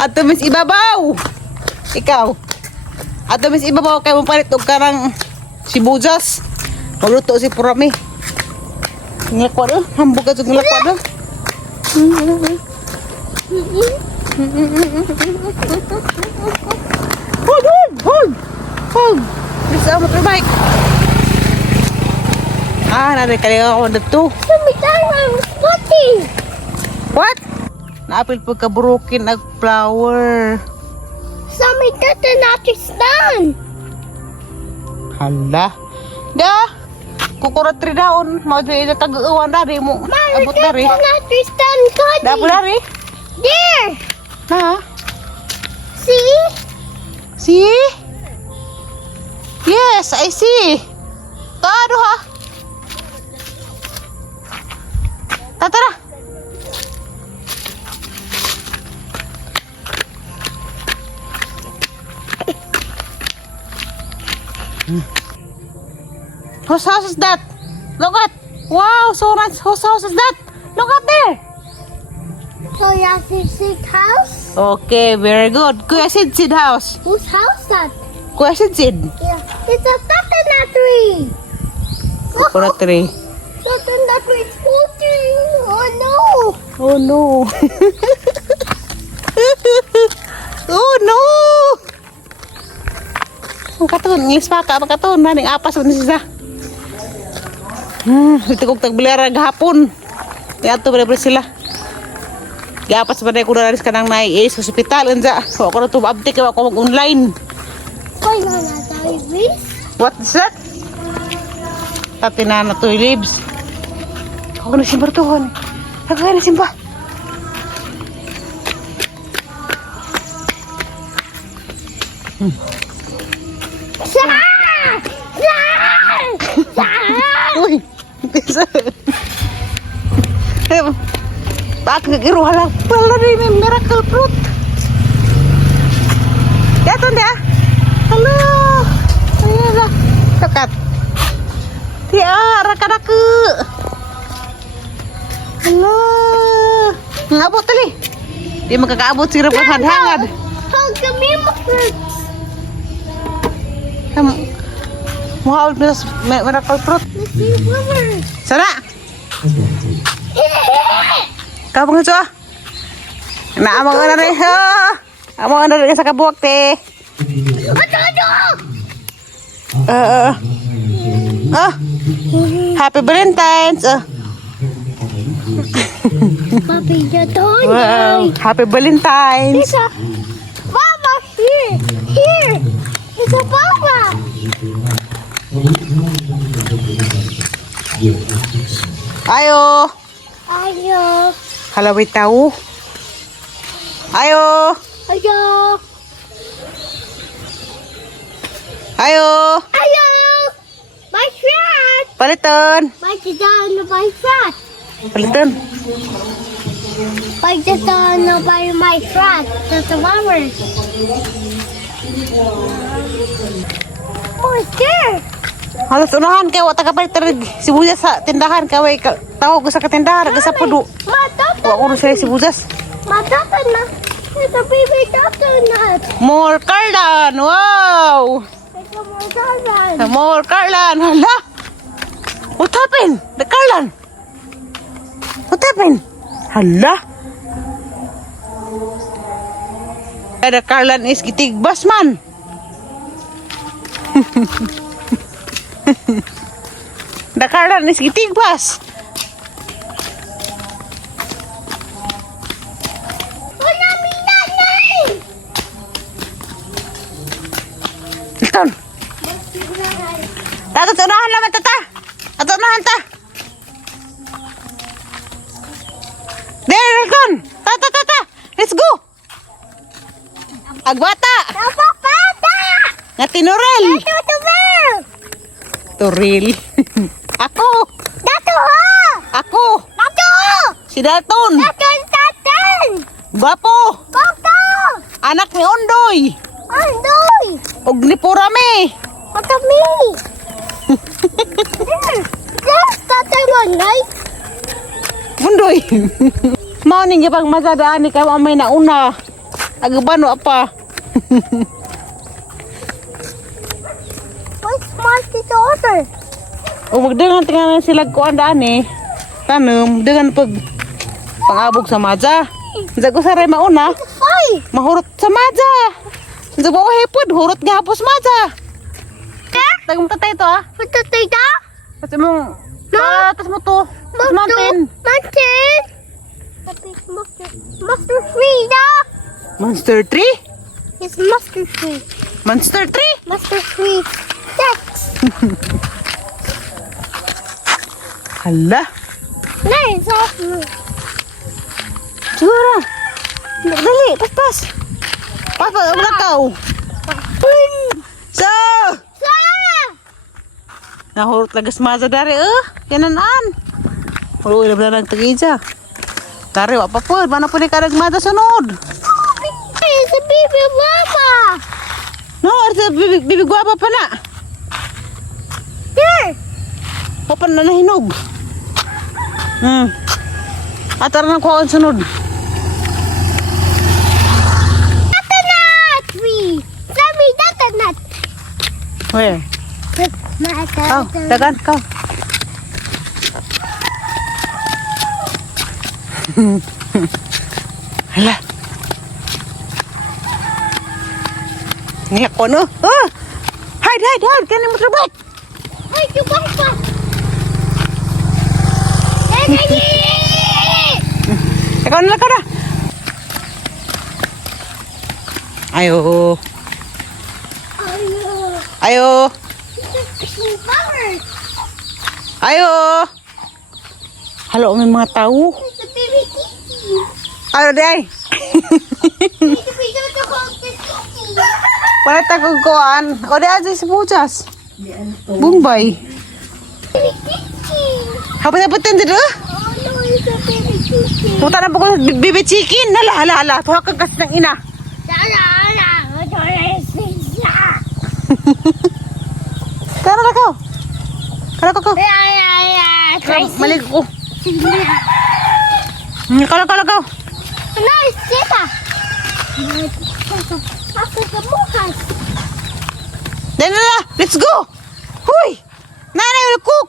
Ato mis ibabaw. Ikaw. Ato mis ibabaw kay mo palit og karang sibuyas. Magluto si Purami. Ngilakwa do, hambog ka jud ngilakwa do. Hold. Bisa mo trabay. Nari kali ako dito. Sumitahan spotting. What? Naapil po kaburukin ag flower. Sumitahan natin stand. Hala. Da. Kukurat rin daon. Mauwi na tag-uwan dari mo. Abot dari. Natin stand, Cody. Dapo dari. There. Ha? See? See? Yes, I see. Tado ha. Tara. Whose house is that? Look at. Wow, so nice. Whose house is that? Look up there. So you have to see house? Okay, very good. Kuya Sid house. Whose house that? Kuya Sid. Yeah. It's a coconut tree. Coconut tree. Coconut tree is floating. Oh no. Oh no. Oh no. Makaton, ngis pa ka, makaton. Naning apas mo siya. Ito kong tagbilara gahapon. Yato ba sila. Gapas ba na ko na rin ka nang nai-ace sa hospital. Anja, ako na ito update ka ako mag-online. Why not that? What is that? Tati na na to leaves. Ako na simba tuhon. Ako na simba. Uy, bisa. Bakit giro halang pala rin may miracle fruit. Yato dia. Halo. Ayolah. Dekat. Dia raka-raka. Halo. Ngabot tali. Di makakaabot si repot hangad. Hug the fruits. Mau plus miracle fruit. Let's see flowers. Sana. Kamu ngeco? Nah, amang na rin. Amang na rin sa kabuwak, te. Happy Valentine's. Happy Valentine's. Wow, Happy Valentine's. It's a mama here. Here. It's a mama. Ayo. Ayo. Halaway tahu. Ayo. Ayo. Ayo. Ayo. My friend. Palitan. My down my friend. Palitan. My down by my friend. That's the flowers. Oh, there. Halos unahan kay wa ta kapalitan sibuyas sa tindahan kay tawag sa tindahan sa pudo. Wa ko siya sibuyas. Matata. It's a baby coconut. More Carlan. Wow. It's a more coconut. More Carlan. Hala. What happened? The Carlan. What happened? Hala. The Carlan is gitigbas man. The Carlan is gitigbas. Ton. Tato unahan naman tata. Tato unahan ta. There, Ton. Tata. Let's go. Agbata. Napapata! Nga tinurel. Tutuber! Turil. Ako. Dato ha! Ako. Dato! Si Dalton. Tatan! Gwapo. Koko! Anak ni Ondoy. Andoy! Og ni Purami. Matami! Yes, tatay mo, right? Ondoy. Mao ning gipang masadaan ni kay may nauna. Agabano apa? What's Marky's daughter? O magdangan tinganan sila kuan daan eh. Tanem dengan pangabog sa maja. Jago saray mauna. Why? Mahurot sa maja. Jago hepod hurot gahapos maja. Tagong tatay to ah. What's the data? Kasi mong atas mo to. Tas mountain. Mountain. Mustard tree, da. Monster tree? It's mustard tree. Monster tree? Mustard tree. Yes. Hala. Nice. Siguro. Dali, pas. Papa, wala ka. So, nahurot lagas maja dari yanan-an. Ulo ila bala nagtagija. Dari wa pa po, mana po ni karag maja sunod. It's a baby mama. No, arsa bibi guapa pa na. Here. Papan na nahinog. Atar na ko ang sunod. Coconut tree. Sammy, coconut. Where? Kau, dagan kau. Hala. Ni ako no. Oh! Hide. Kani mo trabat. Ay, yung bangka. Ikaw na lang ka na. Ayo. Ayo. Ayo. Halo, may mga tao. It's a baby kitty. Ano day? It's a baby kitty. Palit ako kuan. O di aja si Pujas. Bumbay. Baby kitty. Hapit-hapitin dito. Oh no, it's a baby kitty. Punta na po ko sa baby chicken. Hala. Tuha kang kasi ng ina. Kano na ka? Malig ko. Kala ka. Nice, Sita. After the mukhas. Then let's go. Huy! Nanay will cook.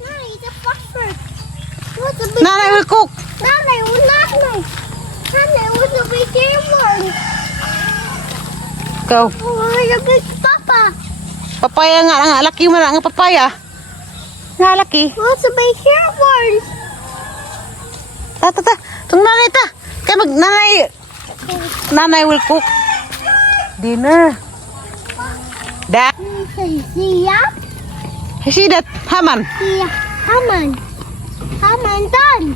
Nice, the foster. What's a big Nanay will cook. Nanay, what's a big one? Ikaw. Oh, a big papa. Papaya nga laki mo na nga papaya. Nga laki. What's a big one? Ta. Tung nanay ta. Kaya nanay will cook dinner. Da. See ya? See that Haman. See ya. Haman done.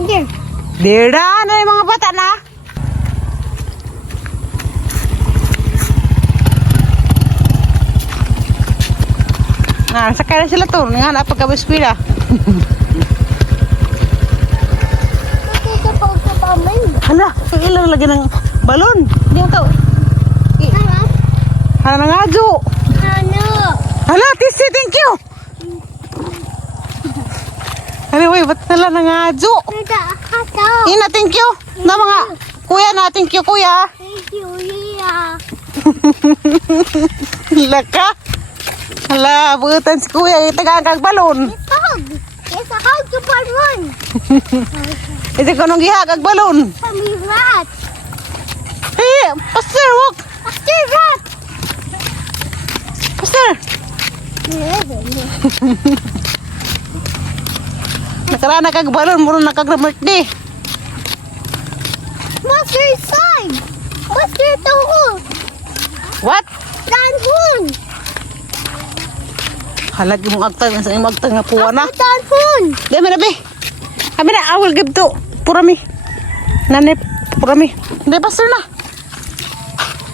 Here. Dira na yung mga bata na. Sakay na sila to. Nga na pagkabiskwila. Hala, ilang lagi ng balon. Hindi mo tao. Hala na nga, Jo. Hala, Tisi, thank you. Hala, wait, ba't nala na nga, Jo? Ina, thank you. Na mga kuya na, thank you, kuya. Thank you, Leah. Laka. Hala, buutan si kuya. Itagaan kag balon. It's a hug to part one. Ito ko nung gihag kag balon. Sammy rat. Hey, Pastor, walk. After rat. Pastor. Nakarana kag balon, muro na kag birthday. Master side. Master tuhod. What? Danhun. Halagi mong agtang sa imong agtang nga puwa na. Danhun. Di man be. Kami na I will give to Purami. Nanay Purami. Hindi pastor na.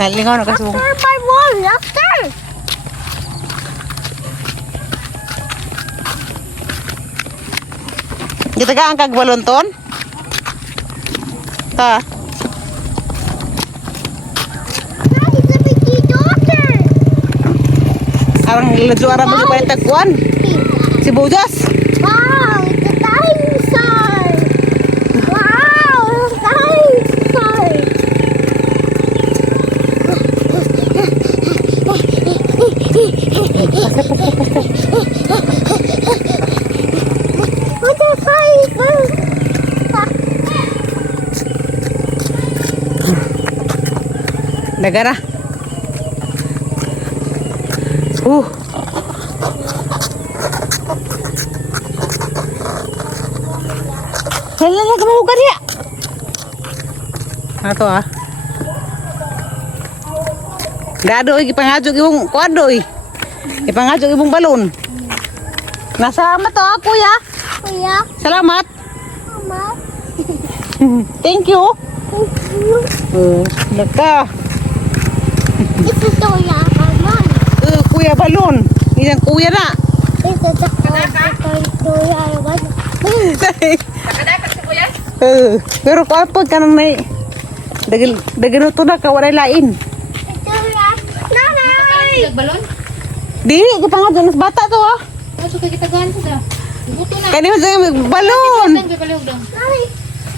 Nalingaw na kasi. After by one. After. Kita ka ang kag balon ton? Ta. Now he's a big daughter. Arang lajuara mo pa tagkuan. Si Bujas. Wow, it's a dinosaur. Wow, it's a dinosaur. Dagara. Hala na kamahugan niya. Ato ah. Dado ipangadjog imong kuado ipangadjog imong balon. Nasama to ako ya. Kuya, Salamat. mama. Thank you. Thank you. Laka. Ito to ya, mama. Kuya balon. Isang kuya na. Ito to ito ya, mama. Nakadapat si kuya? Pero kung apod ka nang may dagano to na ka walay lain. Ito ya. Nanay! Nagbalon? Dili ko pa nga dyan bata to ah. Kaso kay kitagahan sa buto na. Kani mo sa balon. Saan kay palihog daw? Nanay!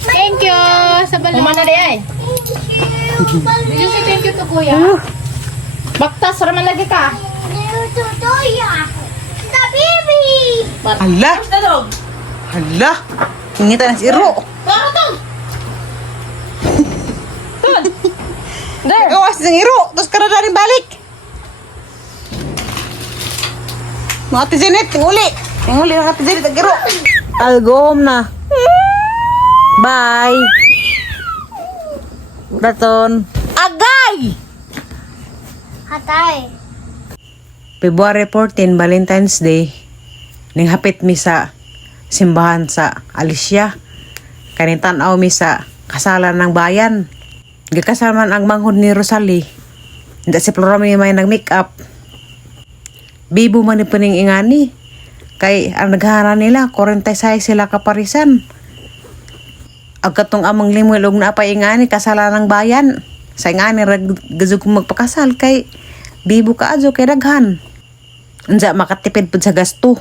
Thank you sa balon. Umana di ay. Thank you. Did you say thank you to kuya? Baktas, raman lagi ka. Ito to ya. The baby! Hala. Basta dog. Hala. Ingita na si Iro. Para to. Tod. There. Gawas ng Iro. Tapos ka na rin balik. Mga Ate Janet, tinguli. Tinguli na Ate Janet, ang Iro. I'll go home na. Bye. Daton. Agay! Hatay. February 14, Valentine's Day. Ning hapit mi sa simbahan sa Alicia. Kanitan aw mi sa kasalan ng bayan. Gikasal man ang manghod ni Rosalie. Hindi si Florami may nag-make up. Bibo man ni pining ingani. Kay ang naghara nila, 46 sila kaparisan. Agkatong amang limulog na pa ingani kasalan ng bayan. Sa ingani gazug kong magpakasal kay bibo ka adyo kay daghan. Unsa makatipid pud sa gasto.